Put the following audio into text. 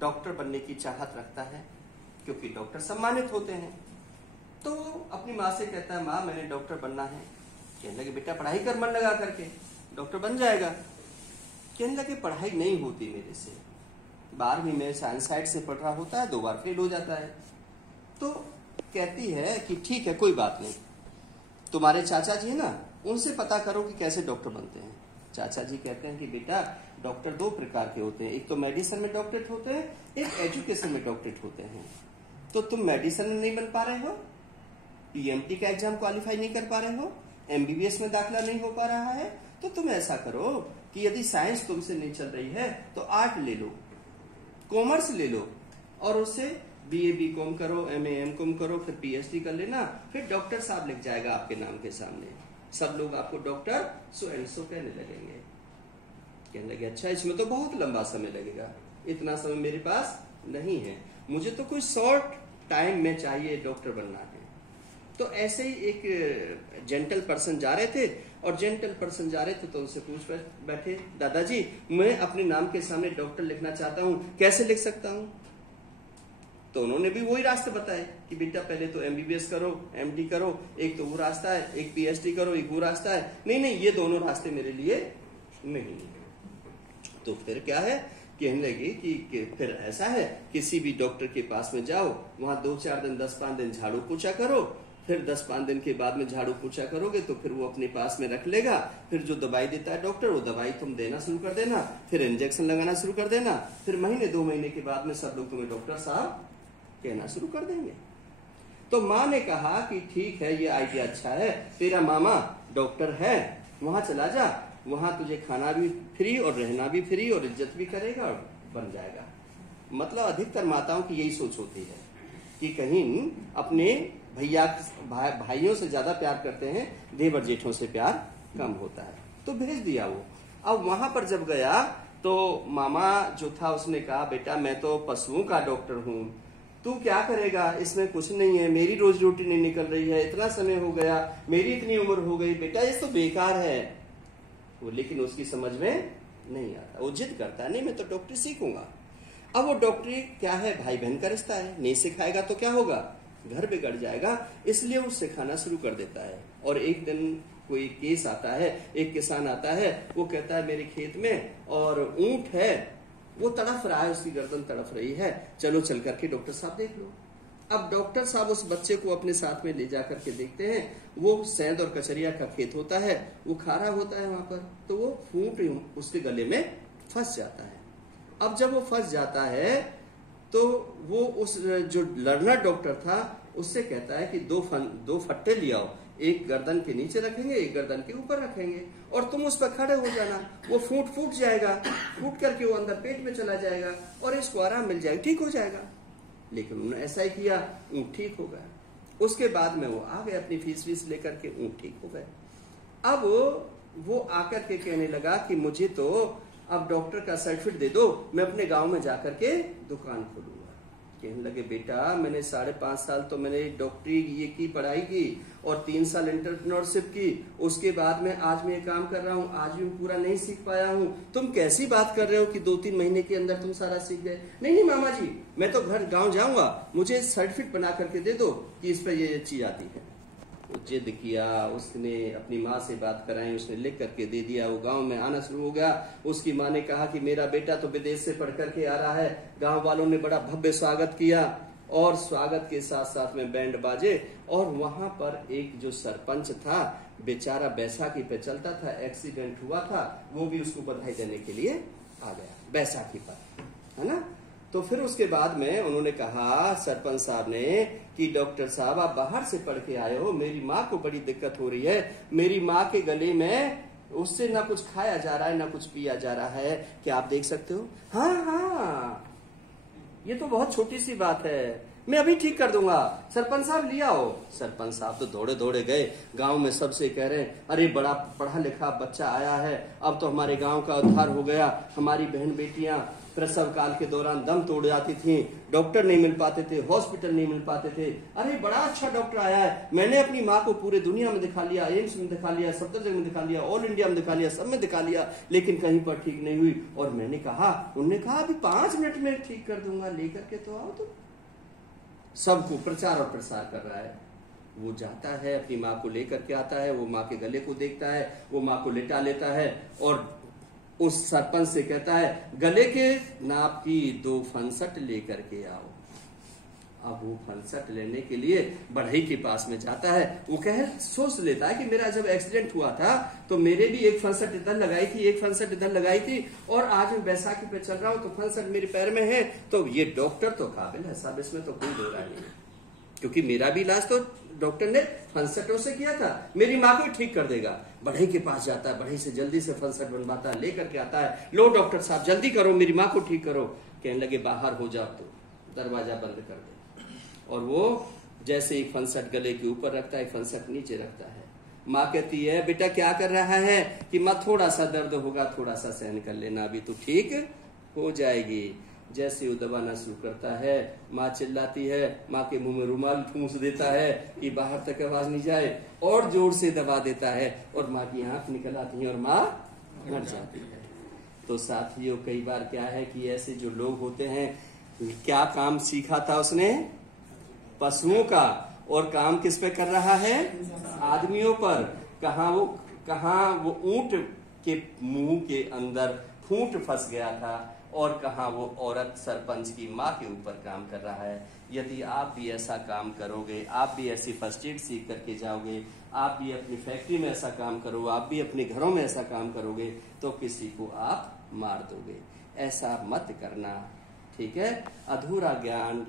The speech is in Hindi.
डॉक्टर बनने की चाहत रखता है, क्योंकि डॉक्टर सम्मानित होते हैं। तो अपनी माँ से कहता है, माँ मैंने डॉक्टर बनना है। कहने लगे बेटा पढ़ाई कर, मन लगा करके डॉक्टर बन जाएगा। कहने लगे पढ़ाई नहीं होती मेरे से, 12वीं में साइंस साइड से पढ़ रहा होता है, 2 बार फेल हो जाता है। तो कहती है कि ठीक है कोई बात नहीं, तुम्हारे चाचा जी है ना, उनसे पता करो कि कैसे डॉक्टर बनते हैं। चाचा जी कहते हैं कि बेटा डॉक्टर 2 प्रकार के होते हैं, एक तो मेडिसिन में डॉक्टरेट होते हैं, एक एजुकेशन में डॉक्टरेट होते हैं। तो तुम मेडिसिन में नहीं बन पा रहे हो, पीएमटी का एग्जाम क्वालिफाई नहीं कर पा रहे हो, एमबीबीएस में दाखिला नहीं हो पा रहा है, तो तुम ऐसा करो कि यदि साइंस तुमसे नहीं चल रही है तो आर्ट ले लो, कॉमर्स ले लो, और उससे बीए बीकॉम करो, एमए एमकॉम करो, फिर पीएचडी कर लेना, फिर डॉक्टर साहब लिख जाएगा आपके नाम के सामने, सब लोग आपको डॉक्टर सो एंड सो कहने लगेंगे। कहने लगे अच्छा इसमें तो बहुत लंबा समय लगेगा, इतना समय मेरे पास नहीं है, मुझे तो कोई शॉर्ट टाइम में चाहिए, डॉक्टर बनना है। तो ऐसे ही एक जेंटल पर्सन जा रहे थे, और जेंटल पर्सन जा रहे थे तो उनसे पूछ बैठे, दादाजी मैं अपने नाम के सामने डॉक्टर लिखना चाहता हूँ, कैसे लिख सकता हूँ? तो उन्होंने भी वही रास्ते बताए कि बेटा पहले तो एमबीबीएस करो, एमडी करो, एक तो वो रास्ता है, एक पीएचडी करो, एक वो रास्ता है। नहीं ये दोनों रास्ते मेरे लिए नहीं। तो फिर क्या है, कहने लगे कि फिर ऐसा है किसी भी डॉक्टर के पास में जाओ, वहां 2-4 दिन 10-5 दिन झाड़ू पोछा करो, फिर 10-5 दिन के बाद में झाड़ू पोछा करोगे तो फिर वो अपने पास में रख लेगा, फिर जो दवाई देता है डॉक्टर वो दवाई तुम देना शुरू कर देना, फिर इंजेक्शन लगाना शुरू कर देना, फिर महीने 2 महीने के बाद में सब लोग तुम्हें डॉक्टर साहब कहना शुरू कर देंगे। तो माँ ने कहा कि ठीक है ये आइडिया अच्छा है, तेरा मामा डॉक्टर है, वहां चला जा, वहां तुझे खाना भी फ्री और रहना भी फ्री और इज्जत भी करेगा और बन जाएगा। मतलब अधिकतर माताओं की यही सोच होती है कि कहीं अपने भाइयों से ज्यादा प्यार करते हैं, देवर जेठों से प्यार कम होता है। तो भेज दिया वो। अब वहां पर जब गया तो मामा जो था उसने कहा बेटा मैं तो पशुओं का डॉक्टर हूँ, तू क्या करेगा, इसमें कुछ नहीं है, मेरी रोजी रोटी नहीं निकल रही है, इतना समय हो गया, मेरी इतनी उम्र हो गई, बेटा ये तो बेकार है वो। लेकिन उसकी समझ में नहीं आता, वो जिद करता है नहीं मैं तो डॉक्टरी सीखूंगा। अब वो डॉक्टरी क्या है, भाई बहन का रिश्ता है, नहीं सिखाएगा तो क्या होगा, घर बिगड़ जाएगा, इसलिए वो सिखाना शुरू कर देता है। और एक दिन कोई केस आता है, एक किसान आता है, वो कहता है मेरे खेत में और ऊंट है, वो तड़फ रहा है, उसकी गर्दन तड़फ रही है, चलो चल करके डॉक्टर साहब देख लो। अब डॉक्टर साहब उस बच्चे को अपने साथ में ले जा करके देखते हैं, वो सेंध और कचरिया का खेत होता है, वो खारा होता है वहां पर, तो वो फूंट उसके गले में फंस जाता है। अब जब वो फंस जाता है तो वो उस जो लर्नर डॉक्टर था उससे कहता है कि 2 फट्टे ले आओ, एक गर्दन के नीचे रखेंगे, एक गर्दन के ऊपर रखेंगे, और तुम उस पर खड़े हो जाना, वो फूट जाएगा, फूट करके वो अंदर पेट में चला जाएगा और इसको आराम मिल जाएगा, ठीक हो जाएगा। लेकिन उन्होंने ऐसा ही किया, ऊँट ठीक हो गया। उसके बाद में वो आ गए अपनी फीस लेकर के, ऊँट ठीक हो गए। अब वो आकर के कहने लगा कि मुझे तो अब डॉक्टर का सर्टिफिकेट दे दो, मैं अपने गांव में जाकर के दुकान खोलूंगा। कहने लगे बेटा मैंने 5.5 साल तो मैंने डॉक्टरी ये की पढ़ाई की और 3 साल एंटरप्रेन्योरशिप की, उसके बाद में आज मैं ये काम कर रहा हूँ, आज भी पूरा नहीं सीख पाया हूँ। तुम कैसी बात कर रहे हो कि 2-3 महीने के अंदर तुम सारा सीख गए? नहीं मामा जी, मैं तो घर गाँव जाऊंगा, मुझे सर्टिफिकेट बना करके दे दो कि इस पर ये चीज आती है। वो जिद किया, उसने अपनी माँ से बात कराई, उसने लिख करके दे दिया, वो गांव में आना शुरू हो गया। उसकी माँ ने कहा कि मेरा बेटा तो विदेश से पढ़ करके आ रहा है। गांव वालों ने बड़ा भव्य स्वागत किया और स्वागत के साथ साथ में बैंड बाजे, और वहां पर एक जो सरपंच था बेचारा बैसाखी पे चलता था, एक्सीडेंट हुआ था, वो भी उसको बधाई देने के लिए आ गया बैसाखी पर, है ना। तो फिर उसके बाद में उन्होंने कहा सरपंच साहब ने कि डॉक्टर साहब आप बाहर से पढ़ के आए हो, मेरी माँ को बड़ी दिक्कत हो रही है, मेरी माँ के गले में उससे ना कुछ खाया जा रहा है ना कुछ पिया जा रहा है, क्या आप देख सकते हो? हाँ ये तो बहुत छोटी सी बात है, मैं अभी ठीक कर दूंगा, सरपंच साहब लिया हो। सरपंच साहब तो दौड़े दौड़े गए, गांव में सबसे कह रहे हैं अरे बड़ा पढ़ा लिखा बच्चा आया है, अब तो हमारे गांव का उद्धार हो गया, हमारी बहन बेटियां प्रसव काल के दौरान दम तोड़ जाती थी, डॉक्टर नहीं मिल पाते थे, हॉस्पिटल नहीं मिल पाते थे। अरे बड़ा अच्छा डॉक्टर आया है, मैंने अपनी माँ को पूरे दुनिया में दिखा लिया, एम्स में दिखा लिया, सफदरजंग में दिखा लिया, ऑल इंडिया में दिखा लिया, सब में दिखा लिया, लेकिन कहीं पर ठीक नहीं हुई। और मैंने कहा, उन्होंने कहा अभी 5 मिनट में ठीक कर दूंगा, लेकर के तो आओ। तो सबको प्रचार और प्रसार कर रहा है। वो जाता है, अपनी माँ को लेकर के आता है, वो माँ के गले को देखता है, वो माँ को लेटा लेता है और उस सरपंच से कहता है, गले के नाप की 2 फनसट लेकर के आओ। अब वो फनसट लेने के लिए बढ़ई के पास में जाता है। वो सोच लेता है कि मेरा जब एक्सीडेंट हुआ था तो मेरे भी 1 फनसट इधर लगाई थी, 1 फनसट इधर लगाई थी, और आज मैं बैसाखी पे चल रहा हूं तो फनसट मेरे पैर में है। तो ये डॉक्टर तो काबिल है, सब इसमें तो कोई दो राय नहीं, क्योंकि मेरा भी इलाज तो डॉक्टर ने फनसटों से किया था, मेरी माँ को ठीक कर देगा। बढ़ई के पास जाता है, बढ़ई से जल्दी से फनसट बनवाता है, लेकर के आता है, लो डॉक्टर साहब जल्दी करो, मेरी माँ को ठीक करो। कहने लगे बाहर हो जाओ, तो दरवाजा बंद कर दे। और वो जैसे एक फनसट गले के ऊपर रखता है, फनसट नीचे रखता है। माँ कहती है, बेटा क्या कर रहा है? कि माँ थोड़ा सा दर्द होगा, थोड़ा सा सहन कर लेना, अभी तो ठीक हो जाएगी। जैसे वो दबाना शुरू करता है, माँ चिल्लाती है, माँ के मुंह में रुमाल ठूंस देता है कि बाहर तक आवाज नहीं जाए, और जोर से दबा देता है, और माँ की आंख निकल आती है और माँ मर जाती है। तो साथियों, कई बार क्या है कि ऐसे जो लोग होते हैं, क्या काम सीखा था उसने? पशुओं का, और काम किस पे कर रहा है? आदमियों पर। कहाँ वो ऊंट के मुंह के अंदर फूंट फंस गया था, और कहाँ वो औरत सरपंच की माँ के ऊपर काम कर रहा है। यदि आप भी ऐसा काम करोगे, आप भी ऐसी फर्स्ट एड सीख करके जाओगे, आप भी अपनी फैक्ट्री में ऐसा काम करोगे, आप भी अपने घरों में ऐसा काम करोगे, तो किसी को आप मार दोगे। ऐसा मत करना, ठीक है? अधूरा ज्ञान